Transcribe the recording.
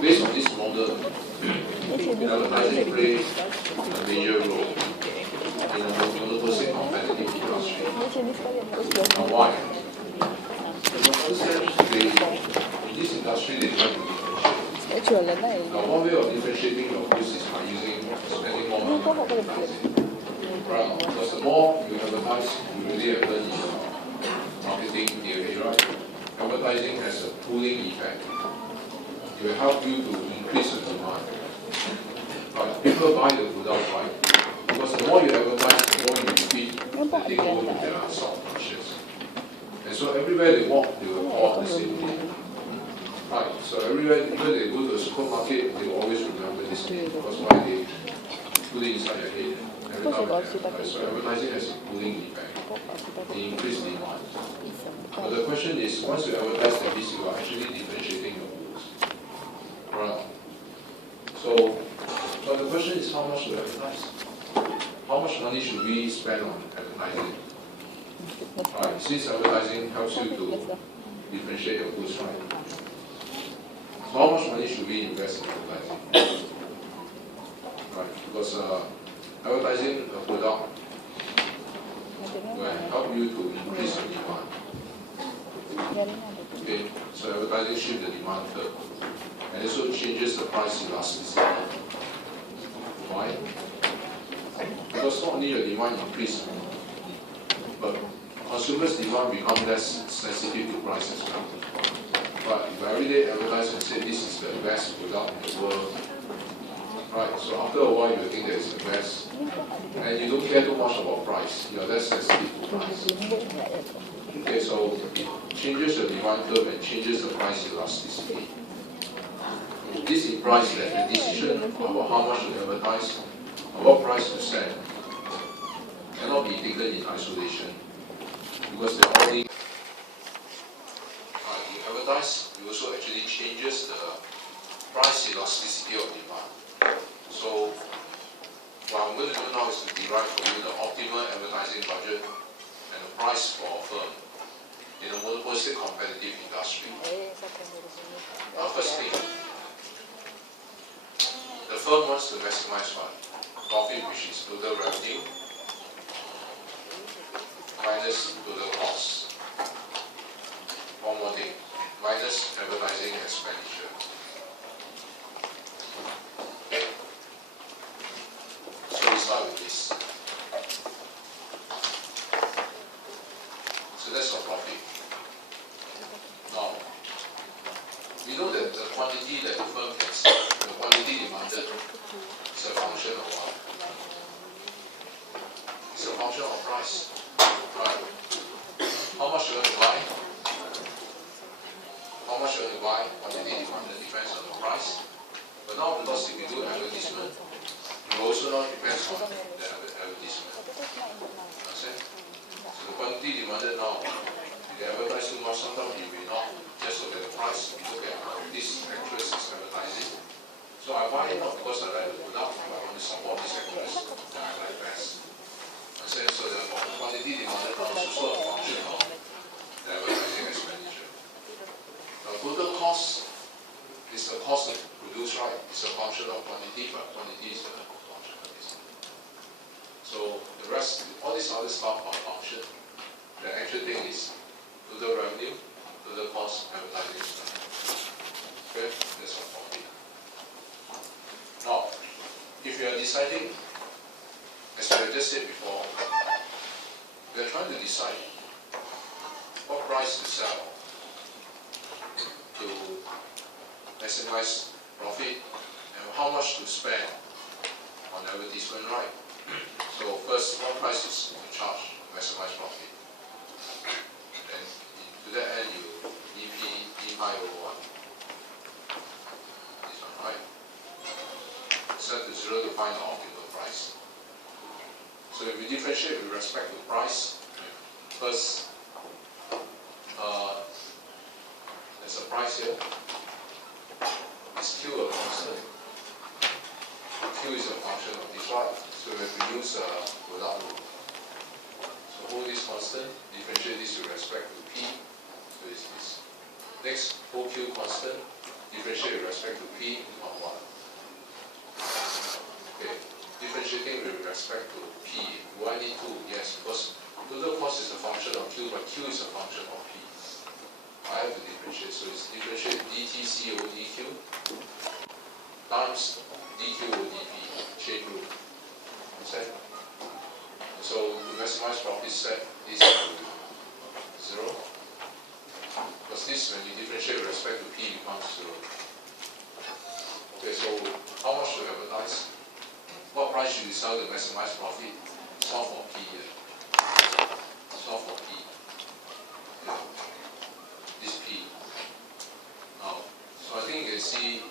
Based on this model, advertising plays a major role in a monopolistic competitive industry. Now why? Because in this industry they try to differentiate. Now one way of differentiating your goods is by spending more money on advertising. Right? Because the more you advertise, you really earn in marketing theory, right? Advertising has a pulling effect. It will help you to increase the demand. Right? People buy the product, right? Because the more you advertise, the more you repeat the thing over to their subconscious. And so everywhere they walk, they will all the same thing. Right? So everywhere, even they go to a supermarket, they will always remember this thing. Because why they put it inside their head. Every time they advertise. So advertising has a pulling effect. It increases demand. But the question is, once you advertise like this, you are actually differentiating your goods. Right? So, but the question is how much to advertise? How much money should we spend on advertising? Right? Since advertising helps you to differentiate your goods, right? So how much money should we invest in advertising? Right? Because advertising a product will help you to increase your demand. Okay, so advertising shifts the demand curve and also changes the price elasticity. Why? Because not only the demand increases, but consumers' demand becomes less sensitive to price as well. But if I every day advertise and say this is the best product in the world, right? So after a while you think that it's the best, and you don't care too much about price. You are less sensitive to price. Okay, so it changes the demand curve and changes the price elasticity. This implies that the decision about how much to advertise, or what price to sell, cannot be taken in isolation, because they are only you advertise, you also actually changes the price elasticity of demand. So what I'm going to do now is to derive for you the optimal advertising budget and the price for a firm in a monopolistic competitive industry. First thing, the firm wants to maximize what? Profit, which is total revenue minus total cost. One more thing, minus advertising expenditure. Okay. So we start with this. So that's our profit. Now, we know that the quantity that the firm can sell, the quantity demanded, is a function of what? It's a function of price. Right. How much you want to buy? How much you want to buy? Quantity demanded depends on the price. But now, because if you do advertisement, it also now depends on the advertisement. Understand? So the quantity demanded now, if you advertise too much, sometimes you may not just look at the price, you look at this actress is advertising. So I buy it not because I like the product, but I want to support this actress that I like best. Understand? So the quantity demanded now is also a function of the advertising expenditure. The total cost is the cost to produce, right? It's a function of quantity, but quantity is a function of this. So the rest, all this other stuff are function. The actual thing is total revenue, total cost, advertising expenditure. Okay, that's our profit. Now, if you are deciding, as I just said before, we are trying to decide what price to sell to maximize profit and how much to spend on advertisement, right? So first, what price is to charge to maximize profit? And to that end, you EP-I01. This one, right? Set to 0 to find the optimal price. So if we differentiate with respect to price, first, there's a price here. Is Q a constant? Q is a function of this one. So we have to use product rule. So hold this constant, differentiate this with respect to P. So it's this. Next, hold Q constant, differentiate with respect to P become what? Okay, differentiating with respect to P. Do I need to? Yes, because total cost is a function of Q, but Q is a function of P. I have to differentiate, so it's differentiate dTC over dQ times dQ over dP, chain rule. Understand? So the maximized profit set is equal to 0. Because this, when you differentiate with respect to P, becomes 0. Okay, so how much to advertise? What price should you sell the maximized profit? Solve for P here. Solve for P. Yeah. This P. Now, so I think you can see